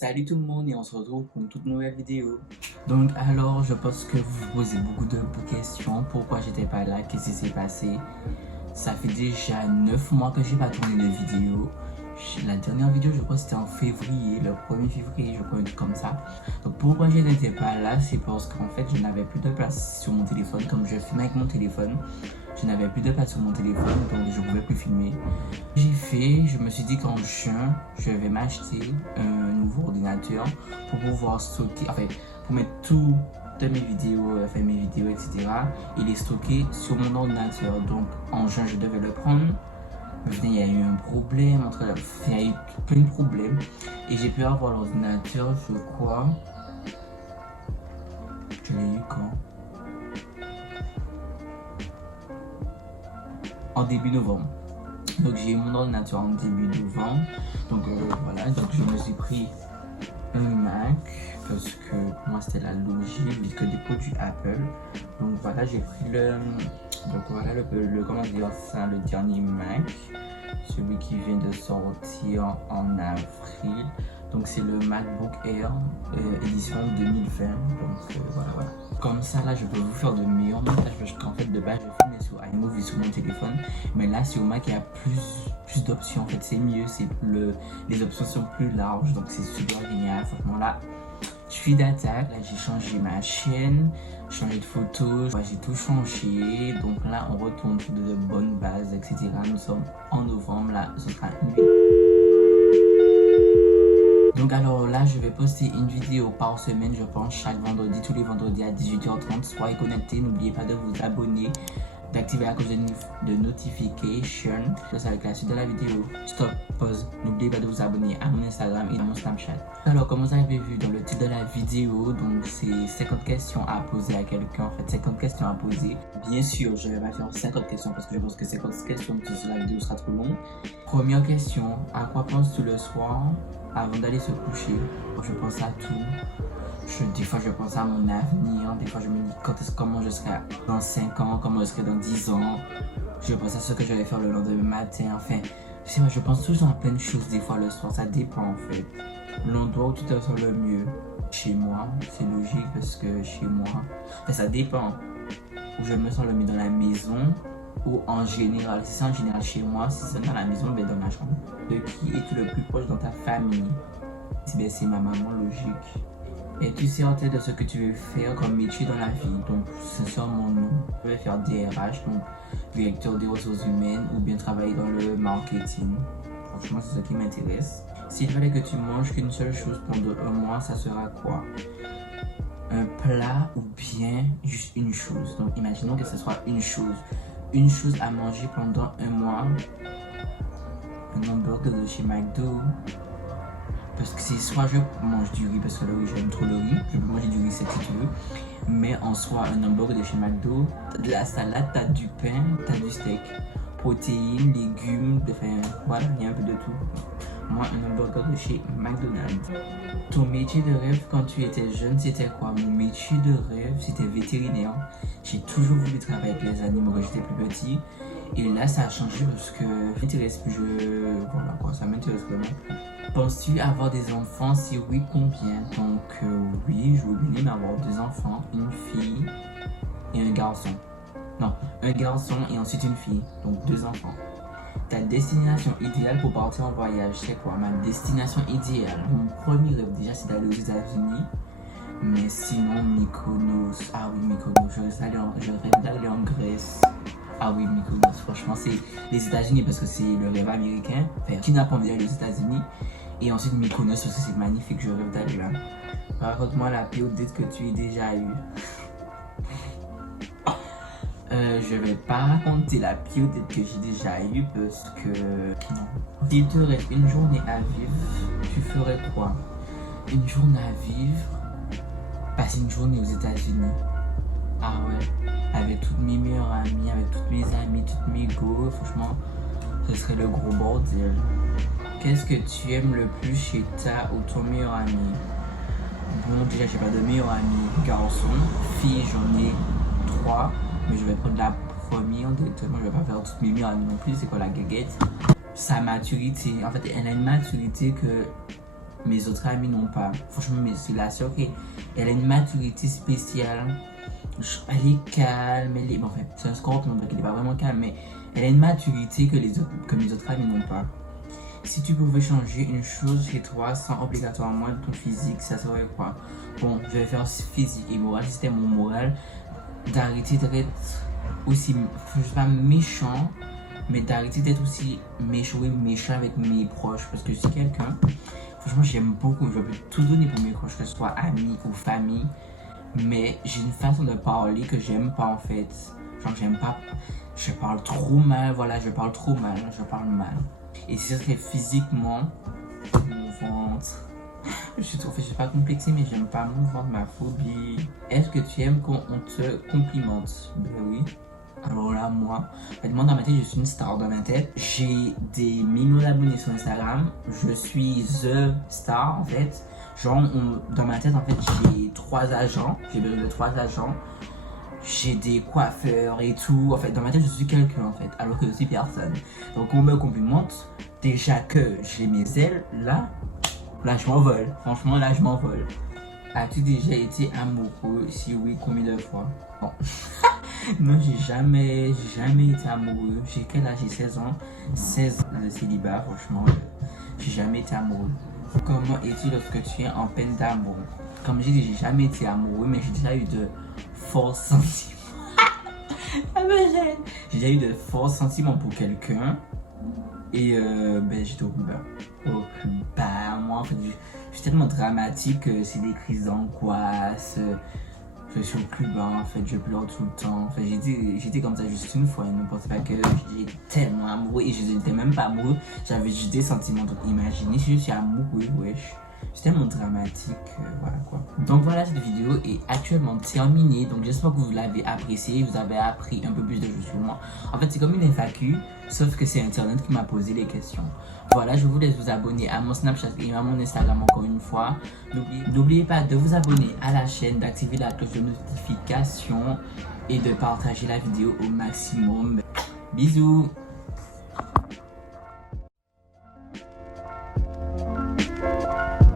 Salut tout le monde et on se retrouve pour une toute nouvelle vidéo. Donc alors je pense que vous vous posez beaucoup de questions. Pourquoi j'étais pas là? Qu'est-ce qui s'est passé? Ça fait déjà 9 mois que j'ai pas tourné de vidéo. La dernière vidéo je crois c'était en février, le 1er février je crois, un truc comme ça. Donc pourquoi je n'étais pas là? C'est parce qu'en fait je n'avais plus de place sur mon téléphone. Comme je filme avec mon téléphone, je n'avais plus de place sur mon téléphone donc je pouvais plus filmer. Je me suis dit qu'en juin, je vais m'acheter un nouveau ordinateur pour pouvoir stocker, enfin, pour mettre tout de mes vidéos, etc. et les stocker sur mon ordinateur. Donc en juin, je devais le prendre. Mais il y a eu un problème il y a eu plein de problèmes et j'ai pu avoir l'ordinateur, je crois. Je l'ai eu quand? En début novembre. Donc j'ai eu mon ordinateur en début novembre. Donc voilà, donc je me suis pris un Mac parce que pour moi c'était la logique vu que des produits Apple. Donc voilà, j'ai pris comment dire ça, le dernier Mac, celui qui vient de sortir en avril. Donc c'est le MacBook Air édition 2020. Donc voilà. Comme ça là je peux vous faire de meilleurs montages parce qu'en fait de base je filmais sur iMovie sur mon téléphone. Mais là sur Mac il y a plus d'options, en fait c'est mieux, les options sont plus larges donc c'est super génial. Franchement là je suis d'attaque, là j'ai changé ma chaîne, changé de photos, j'ai tout changé. Donc là on retourne sur de bonnes bases, etc. Nous sommes en novembre, là ce sera une vidéo. Donc alors là je vais poster une vidéo par semaine, je pense chaque vendredi, tous les vendredis à 18h30. Soyez connectés, n'oubliez pas de vous abonner, d'activer la cloche de notification. Ça avec la suite de la vidéo. Stop, pause. N'oubliez pas de vous abonner à mon Instagram et à mon Snapchat. Alors comme vous avez vu dans le titre de la vidéo, donc c'est 50 questions à poser à quelqu'un. En fait 50 questions à poser. Bien sûr je vais pas faire 50 questions parce que je pense que 50 questions sur la vidéo sera trop long. Première question, à quoi penses-tu le soir avant d'aller se coucher? Je pense à tout. Des fois je pense à mon avenir, des fois je me dis comment je serai dans 5 ans, comment je serai dans 10 ans. Je pense à ce que je vais faire le lendemain matin, enfin, je sais pas, je pense toujours à plein de choses des fois le soir, ça dépend en fait. L'endroit où tu te sens le mieux, chez moi, c'est logique parce que chez moi, enfin, ça dépend où je me sens le mieux, dans la maison ou en général. Si c'est en général chez moi, si c'est dans la maison, ben dans ma chambre. De qui es-tu le plus proche dans ta famille? Ben, c'est ma maman, logique. Es-tu certain de ce que tu veux faire comme métier dans la vie? Donc, c'est ça mon nom. Je vais faire DRH, donc directeur des ressources humaines, ou bien travailler dans le marketing. Franchement, c'est ce qui m'intéresse. S'il fallait que tu manges qu'une seule chose pendant un mois, ça sera quoi? Un plat ou bien juste une chose. Donc, imaginons que ce soit une chose. Une chose à manger pendant un mois. Un hamburger de chez McDo. Parce que c'est soit je mange du riz, parce que là oui j'aime trop le riz, je peux manger du riz sec si tu veux. Mais en soi, un hamburger de chez McDo, t'as de la salade, t'as du pain, t'as du steak. Protéines, légumes, enfin voilà, il y a un peu de tout. Moi, un hamburger de chez McDonald's. Ton métier de rêve quand tu étais jeune, c'était quoi? Mon métier de rêve, c'était vétérinaire. J'ai toujours voulu travailler avec les animaux quand j'étais plus petit. Et là, ça a changé parce que ça m'intéresse plus. Voilà quoi, ça m'intéresse vraiment. Penses-tu avoir des enfants? Si oui, combien? Donc oui, je veux bien avoir 2 enfants, une fille et un garçon. Non, un garçon et ensuite une fille, donc 2 enfants. Ta destination idéale pour partir en voyage, c'est quoi? Ma destination idéale, mon premier rêve déjà, c'est d'aller aux États-Unis. Mais sinon, Mykonos. Ah oui, Mykonos. Je rêve d'aller en Grèce. Ah oui, Mykonos. Franchement, c'est les États-Unis parce que c'est le rêve américain. Enfin, qui n'a pas envie d'aller aux États-Unis? Et ensuite, Mykonos parce que c'est magnifique. Je rêve d'aller là. Raconte-moi la pire date que tu aies déjà eue. Je vais pas raconter la pire date que j'ai déjà eue parce que non. S'il te reste une journée à vivre, tu ferais quoi? Une journée à vivre? Passer une journée aux États-Unis. Ah ouais, avec toutes mes meilleures amies, avec toutes mes amies, toutes mes go, franchement, ce serait le gros bordel. Qu'est-ce que tu aimes le plus chez ta ou ton meilleur ami? Bon, déjà, j'ai pas de meilleur ami garçon. Fille, j'en ai 3, mais je vais prendre la première directement. Je vais pas faire toutes mes meilleures amies non plus. C'est quoi la gueguette? Sa maturité, en fait, elle a une maturité que mes autres amis n'ont pas. Franchement, c'est la sœur qui elle a une maturité spéciale. Elle est calme, bon, en fait, c'est un scorpion, donc elle n'est pas vraiment calme, mais elle a une maturité que mes autres amis n'ont pas. Si tu pouvais changer une chose chez toi sans obligatoirement ton physique, ça serait quoi? Bon, je vais faire physique et moral. Si c'était mon moral, d'arrêter d'être aussi, je sais pas, méchant, mais d'arrêter d'être aussi méchant avec mes proches. Parce que je suis quelqu'un, franchement, j'aime beaucoup, je peux tout donner pour mes proches, que ce soit amis ou famille. Mais j'ai une façon de parler que j'aime pas en fait. Genre, j'aime pas, je parle trop mal, voilà, je parle mal. Et si ça serait physiquement, mon ventre. Je suis pas complexé, mais j'aime pas mon ventre, ma phobie. Est-ce que tu aimes quand on te complimente? Ben oui. Alors là, moi dans ma tête, je suis une star dans ma tête. J'ai des millions d'abonnés sur Instagram. Je suis the star en fait. Genre, dans ma tête, en fait, j'ai 3 agents. J'ai besoin de 3 agents. J'ai des coiffeurs et tout. En fait, dans ma tête, je suis quelqu'un en fait, alors que je suis personne. Donc, on me complimente. Déjà que j'ai mes ailes, là, je m'envole. Franchement, là, je m'envole. As-tu déjà été amoureux? Si oui, combien de fois? Bon. Non, j'ai jamais été amoureux. J'ai quel âge? J'ai 16 ans. 16 de célibat, franchement. J'ai jamais été amoureux. Comment es-tu lorsque tu es en peine d'amour? Comme j'ai dit, j'ai jamais été amoureux, mais j'ai déjà eu de forts sentiments. Ça me gêne. J'ai déjà eu de forts sentiments pour quelqu'un. Et ben, j'étais au plus bas. Au plus bas. Moi, en fait, je suis tellement dramatique que c'est des crises d'angoisse. Je suis au plus bas, en fait, je pleure tout le temps. En fait, j'étais comme ça juste une fois. Ne pensez pas que j'étais tellement amoureux et je n'étais même pas amoureux. J'avais juste des sentiments. Donc, imaginez si je suis amoureux, wesh. C'est tellement dramatique, voilà quoi. Donc voilà, cette vidéo est actuellement terminée. Donc j'espère que vous l'avez appréciée, vous avez appris un peu plus de choses sur moi. En fait, c'est comme une FAQ, sauf que c'est Internet qui m'a posé les questions. Voilà, je vous laisse vous abonner à mon Snapchat et à mon Instagram encore une fois. N'oubliez pas de vous abonner à la chaîne, d'activer la cloche de notification et de partager la vidéo au maximum. Bisous!